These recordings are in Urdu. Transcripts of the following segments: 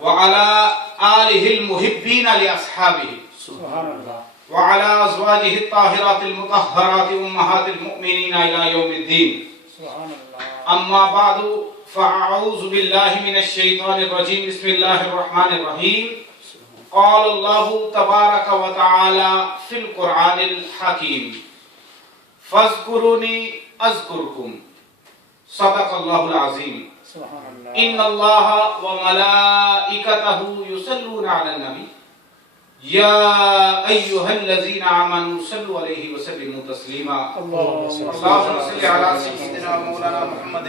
وعلى آله المحبين لأصحابه وعلى أزواجه الطاهرات المطهرات أمهات المؤمنين إلى يوم الدين. أما بعد فأعوذ بالله من الشيطان الرجيم. بسم الله الرحمن الرحيم. قال الله تبارك وتعالى في القرآن الحكيم فاذكروني أذكركم. صدق الله العظيم. إن الله وملائكته يصلون على النبي يا أيها الذين آمنوا صلوا عليه وسلموا تسليما. اللهم صل على سيدنا مولانا محمد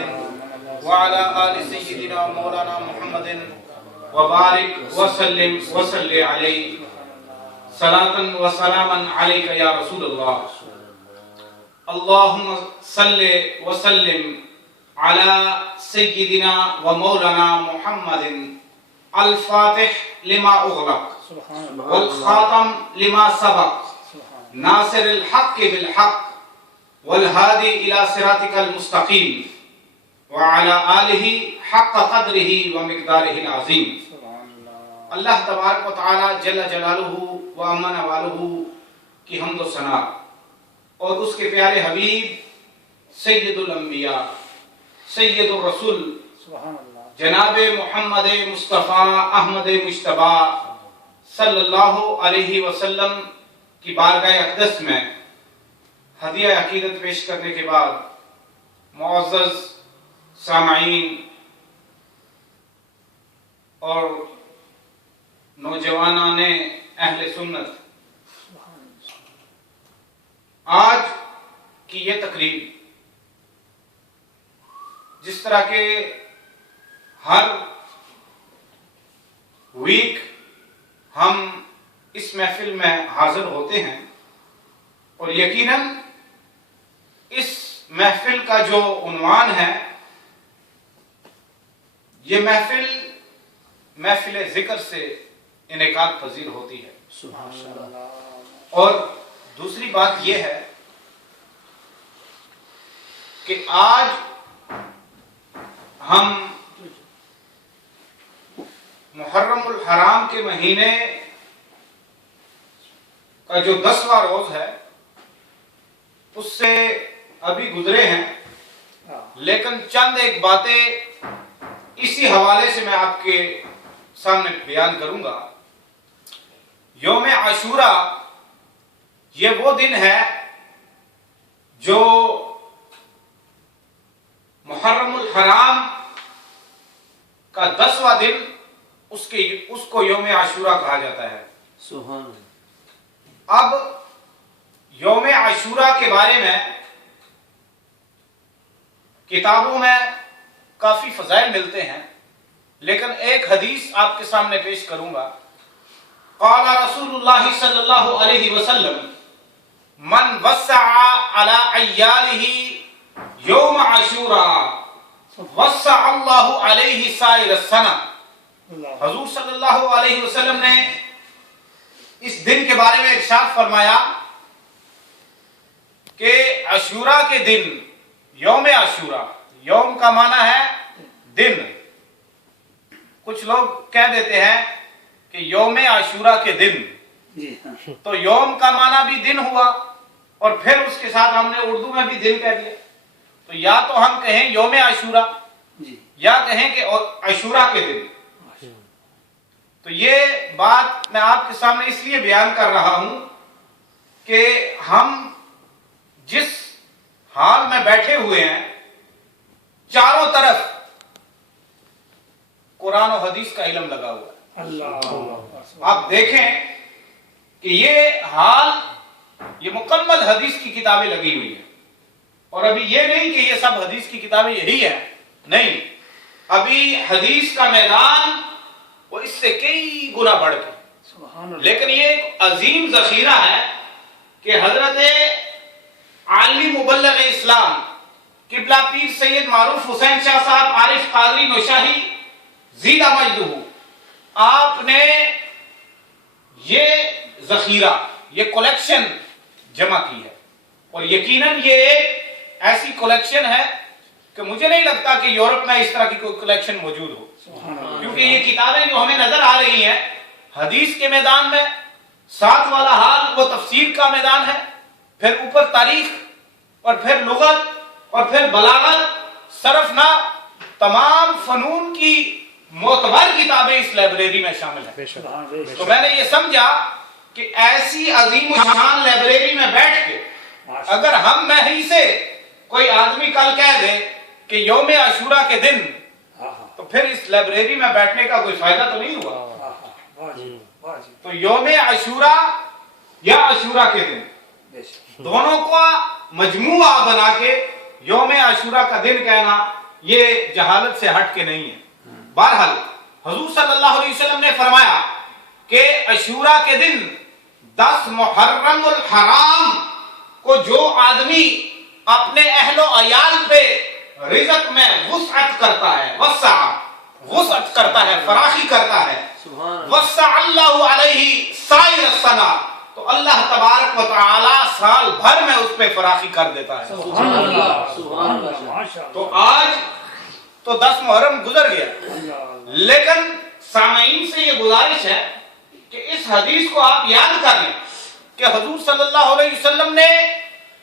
وعلى آل سيدنا مولانا محمد وبارك وسلم وصل عليه صلاة وسلاما عليك يا رسول الله. اللهم صل وسلم على سيدنا ومولانا محمد الفاتح لما أغلق والخاتم لما سبق ناصر الحق بالحق والهادي إلى صراطك المستقيم وعلى آله حق قدره ومقداره العظيم. اللہ تبارک و تعالی جل جلالہ و امن والہ کی حمد و ثنا اور اس کے پیارے حبیب سید الانبیاء سید الرسول جناب محمد مصطفیٰ احمد مجتبی صلی اللہ علیہ وسلم کی بارگاہ اقدس میں ہدیہ عقیدت پیش کرنے کے بعد معزز سامعین اور نوجوانان اہل سنت، آج کی یہ تقریب جس طرح کے ہر ویک ہم اس محفل میں حاضر ہوتے ہیں اور یقیناً اس محفل کا جو عنوان ہے یہ محفل ذکر سے انعقاد پذیر ہوتی ہے. اور دوسری بات یہ ہے کہ آج ہم محرم الحرام کے مہینے کا جو 10واں روز ہے اس سے ابھی گزرے ہیں، لیکن چند ایک باتیں اسی حوالے سے میں آپ کے سامنے بیان کروں گا. یوم عاشورہ یہ وہ دن ہے جو محرم الحرام کا 10واں دن اس کو یوم عاشورہ کہا جاتا ہے. اب یوم عاشورہ کے بارے میں کتابوں میں کافی فضائل ملتے ہیں، لیکن ایک حدیث آپ کے سامنے پیش کروں گا. قال رسول اللہ صلی اللہ علیہ وسلم من وسع علی عیالہ یوم عاشورہ وسع اللہ علیہ سائر السنہ. حضور صلی اللہ علیہ وسلم نے اس دن کے بارے میں ارشاد فرمایا کہ عاشورہ کے دن، یوم عاشورہ، یوم کا معنی ہے دن. کچھ لوگ کہہ دیتے ہیں کہ یوم عاشورہ کے دن، تو یوم کا معنی بھی دن ہوا اور پھر اس کے ساتھ ہم نے اردو میں بھی دن کہہ دیا. تو یا تو ہم کہیں یوم عاشورہ یا کہیں کہ عاشورہ کے دن. تو یہ بات میں آپ کے سامنے اس لیے بیان کر رہا ہوں کہ ہم جس حال میں بیٹھے ہوئے ہیں چاروں طرف قرآن و حدیث کا علم لگا ہوا ہے. آپ دیکھیں کہ یہ حال، یہ مکمل حدیث کی کتابیں لگی ہوئی ہیں. اور ابھی یہ نہیں کہ یہ سب حدیث کی کتابیں یہی ہیں، نہیں، ابھی حدیث کا میدان وہ اس سے کئی گنا بڑھ کے، لیکن یہ ایک عظیم ذخیرہ ہے کہ حضرت عالمی مبلغ اسلام قبلہ پیر سید معروف حسین شاہ صاحب عارف قادری نوشاہی زیدہ مجدہ، آپ نے یہ ذخیرہ، یہ کلیکشن جمع کی ہے. اور یقیناً یہ ایک ایسی کلیکشن ہے کہ مجھے نہیں لگتا کہ یورپ میں اس طرح کی کوئی کلیکشن موجود ہو، کیونکہ کیونکہ یہ کتابیں جو ہمیں نظر آ رہی ہیں حدیث کے میدان میں، ساتھ والا حال وہ تفسیر کا میدان ہے، پھر اوپر تاریخ اور پھر لغت اور پھر بلاغت، صرف نہ تمام فنون کی معتبر کتابیں اس لائبریری میں شامل ہیں۔ تو میں نے یہ سمجھا کہ ایسی عظیم الشان لائبریری میں بیٹھ کے اگر ہم میں ہی سے کوئی آدمی کل کہہ دے کہ یوم عاشورہ کے دن، تو پھر اس لائبریری میں بیٹھنے کا کوئی فائدہ تو نہیں ہوا۔ تو یوم عاشورہ یا عاشورہ کے دن دونوں کا مجموعہ بنا کے یوم عاشورہ کا دن کہنا یہ جہالت سے ہٹ کے نہیں ہے۔ بہرحال حضور صلی اللہ علیہ وسلم نے فرمایا کہ عاشورہ کے دن 10 محرم الحرام کو جو آدمی اپنے اہل و عیال پہ رزق میں وسعت کرتا ہے، وسعت کرتا ہے، فراخی کرتا ہے، وسع اللہ علیہ سائر السنہ، تو اللہ تبارک و تعالی سال بھر میں اس پہ فراخی کر دیتا ہے۔ سبحان اللہ۔ تو آج تو 10 محرم گزر گیا، لیکن سامعین سے یہ گزارش ہے کہ اس حدیث کو آپ یاد کر لیں کہ حضور صلی اللہ علیہ وسلم نے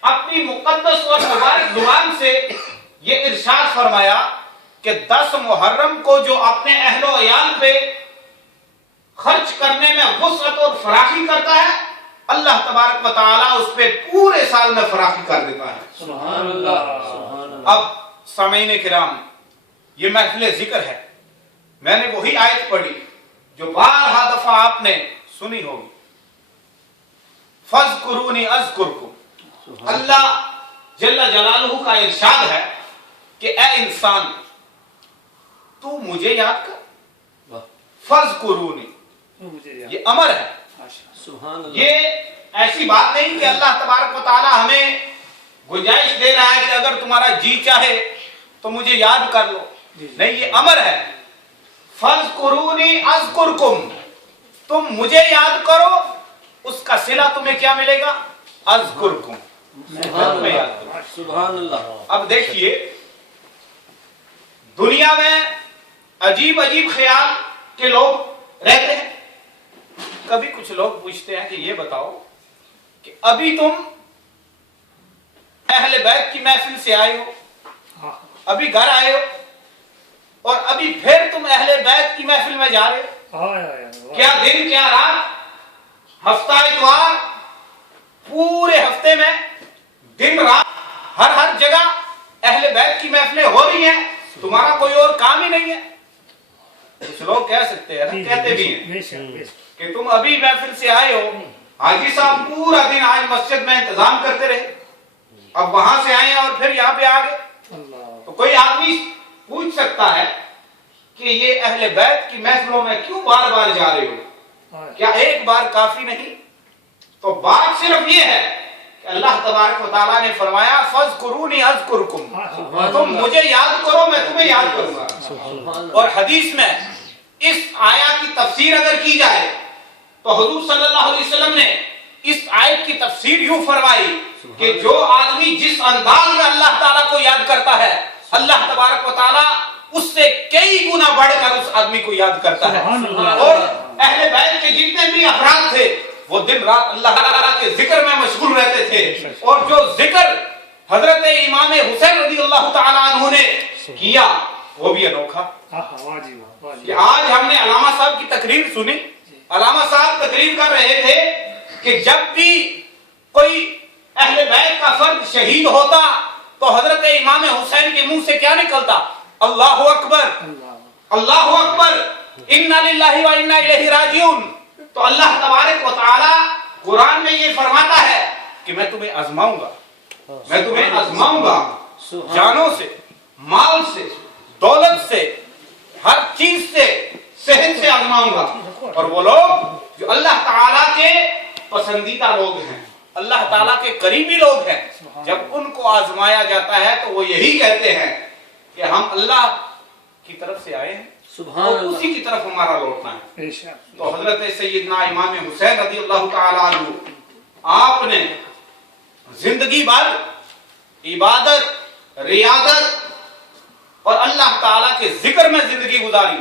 اپنی مقدس اور مبارک زبان سے یہ ارشاد فرمایا کہ 10 محرم کو جو اپنے اہل و عیال پہ خرچ کرنے میں وسعت اور فراخی کرتا ہے، اللہ تبارک و تعالیٰ اس پہ پورے سال میں فراخی کر دیتا ہے۔ سبحان اللہ۔ اب سامعین کرام، یہ محفل ذکر ہے، میں نے وہی آیت پڑھی جو بارہا دفعہ آپ نے سنی ہوگی، فَاذْكُرُونِي أَذْكُرْكُمْ۔ اللہ جل جلالہ کا ارشاد ہے کہ اے انسان تو مجھے یاد کر، فَاذْكُرُونِي، یہ امر ہے، یہ ایسی بات نہیں کہ اللہ تبارک و تعالی ہمیں گنجائش دے رہا ہے کہ اگر تمہارا جی چاہے تو مجھے یاد کر لو، نہیں، یہ امر ہے، فَاذْكُرُونِي أَذْكُرْكُمْ، تم مجھے یاد کرو، اس کا صلہ تمہیں کیا ملے گا؟ اذکرکم، تمہیں یاد کرو۔ سبحان اللہ۔ اب دیکھیے دنیا میں عجیب عجیب خیال کے لوگ رہتے ہیں۔ کبھی کچھ لوگ پوچھتے ہیں کہ یہ بتاؤ کہ ابھی تم اہل بیت کی محفل سے آئے ہو، ابھی گھر آئے ہو، اور ابھی پھر تم اہل بیت کی محفل میں جا رہے ہو، کیا دن کیا رات، ہفتہ اتوار، پورے ہفتے میں دن رات ہر جگہ اہل بیت کی محفلیں ہو رہی ہیں، تمہارا کوئی اور کام ہی نہیں ہے۔ کچھ لوگ کہہ سکتے ہیں، کہتے بھی ہیں کہ تم ابھی محفل سے آئے ہو، حاجی صاحب پورا دن آج مسجد میں انتظام کرتے رہے، اب وہاں سے آئے اور پھر یہاں پہ آ گئے۔ تو کوئی آدمی پوچھ سکتا ہے کہ یہ اہل بیت کی محفلوں میں کیوں بار بار جا رہے ہو، کیا ایک بار کافی نہیں؟ تو بات صرف یہ ہے کہ اللہ تبارک و تعالیٰ نے فرمایا فَاذْكُرُونِي أَذْكُرْكُمْ، تم مجھے یاد کرو میں تمہیں یاد کروں گا۔ اور حدیث میں اس آیات کی تفسیر اگر کی جائے تو حضور صلی اللہ علیہ وسلم نے اس آیت کی تفسیر یوں فرمائی کہ جو آدمی جس انداز میں اللہ تعالیٰ کو یاد کرتا ہے، اللہ تبارک و تعالیٰ اس سے کئی گنا بڑھ کر اس آدمی کو یاد کرتا ہے۔ اور اہل بیت کے جتنے بھی افراد تھے وہ دن رات اللہ تعالیٰ کے ذکر میں مشغول رہتے تھے، اور جو ذکر حضرت امام حسین رضی اللہ تعالیٰ عنہ نے کیا وہ بھی انوکھا۔ کہ آج ہم نے علامہ صاحب کی تقریر سنی، علامہ صاحب تقریر کر رہے تھے کہ جب بھی کوئی اہل بیت کا فرد شہید ہوتا تو حضرت امام حسین کے منہ سے کیا نکلتا؟ اللہ اکبر، اللہ اکبر، انا للہ و انا الیہ راجعون۔ تو اللہ تبارک و تعالی قرآن میں یہ فرماتا ہے کہ میں تمہیں آزماؤں گا، میں تمہیں آزماؤں گا، جانوں سے، مال سے، دولت سے، ہر چیز سے، صحت سے آزماؤں گا۔ اور وہ لوگ جو اللہ تعالیٰ کے پسندیدہ لوگ ہیں، اللہ تعالیٰ کے قریبی لوگ ہیں، جب ان کو آزمایا جاتا ہے تو وہ یہی کہتے ہیں کہ ہم اللہ کی طرف سے آئے ہیں اور اسی کی طرف ہمارا لوٹنا ہے۔ تو حضرت سیدنا امام حسین رضی اللہ تعالیٰ عنہ، آپ نے زندگی بھر عبادت، ریاضت اور اللہ تعالیٰ کے ذکر میں زندگی گزاری،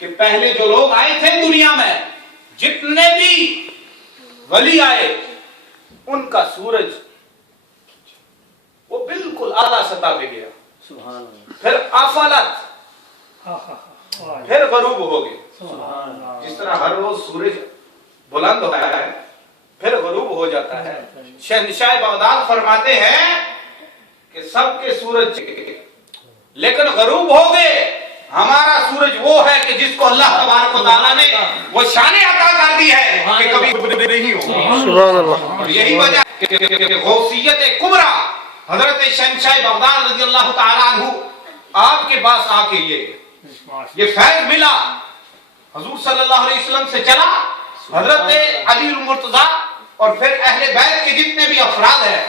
کہ پہلے جو لوگ آئے تھے دنیا میں، جتنے بھی ولی آئے، ان کا سورج وہ بالکل اعلیٰ سطح پہ گیا، سبحان اللہ، پھر آفالت، پھر غروب ہو گئے. سبحان اللہ، جس طرح ہر روز سورج بلند ہوتا ہے پھر غروب ہو جاتا ہے. شہنشاہ بغداد فرماتے ہیں کہ سب کے سورج لیکن غروب ہو گئے، ہمارا سورج وہ ہے کہ جس کو اللہ تبارک و تعالیٰ نے وہ شان عطا کر دی ہے کہ کبھی غروب نہیں ہوگا. سبحان اللہ. اور یہی وجہ کہ غوثیت کبریٰ حضرت شہنشاہ بغداد رضی اللہ تعالیٰ عنہ آپ کے پاس آ کے یہ فیض ملا، حضور صلی اللہ علیہ وسلم سے چلا، حضرت علی المرتضیٰ اور پھر اہل بیت کے جتنے بھی افراد ہیں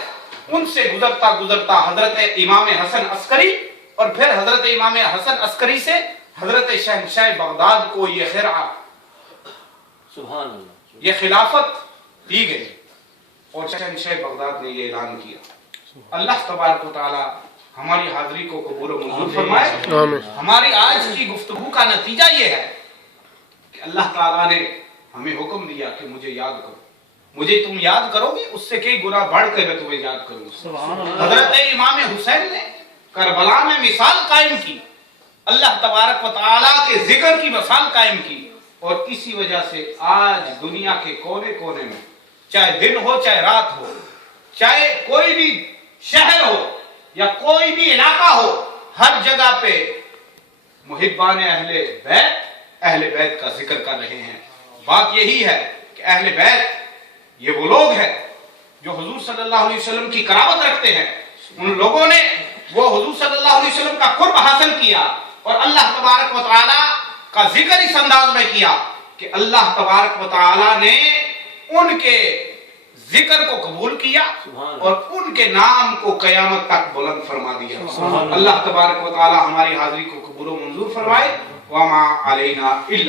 ان سے گزرتا گزرتا حضرت امام حسن عسکری اور پھر حضرت امام حسن عسکری سے حضرت شہنشاہ بغداد کو یہ خرعہ، سبحان اللہ، یہ خلافت دی گئی اور شہنشاہ بغداد نے یہ اعلان کیا. اللہ تبارک و تعالی ہماری حاضری کو قبول و منظور فرمائے. آمین. ہماری آج کی گفتگو کا نتیجہ یہ ہے کہ اللہ تعالیٰ نے ہمیں حکم دیا کہ مجھے یاد کرو. مجھے تم یاد کرو گے اس سے کئی گنا بڑھ کے میں تمہیں یاد کروں. حضرت امام حسین نے کربلا میں مثال قائم کی، اللہ تبارک و تعالیٰ کے ذکر کی مثال قائم کی، اور اسی وجہ سے آج دنیا کے کونے کونے میں چاہے دن ہو چاہے رات ہو، چاہے کوئی بھی شہر ہو یا کوئی بھی علاقہ ہو، ہر جگہ پہ محبان اہل بیت کا ذکر کر رہے ہیں. بات یہی ہے کہ اہل بیت یہ وہ لوگ ہیں جو حضور صلی اللہ علیہ وسلم کی قرابت رکھتے ہیں. ان لوگوں نے وہ حضور صلی اللہ علیہ وسلم کا قرب حاصل کیا اور اللہ تبارک و تعالی کا ذکر اس انداز میں کیا کہ اللہ تبارک و تعالی نے ان کے ذکر کو قبول کیا اور ان کے نام کو قیامت تک بلند فرما دیا. اللہ تبارک و تعالی ہماری حاضری کو قبول و منظور فرمائے. وما علینا الا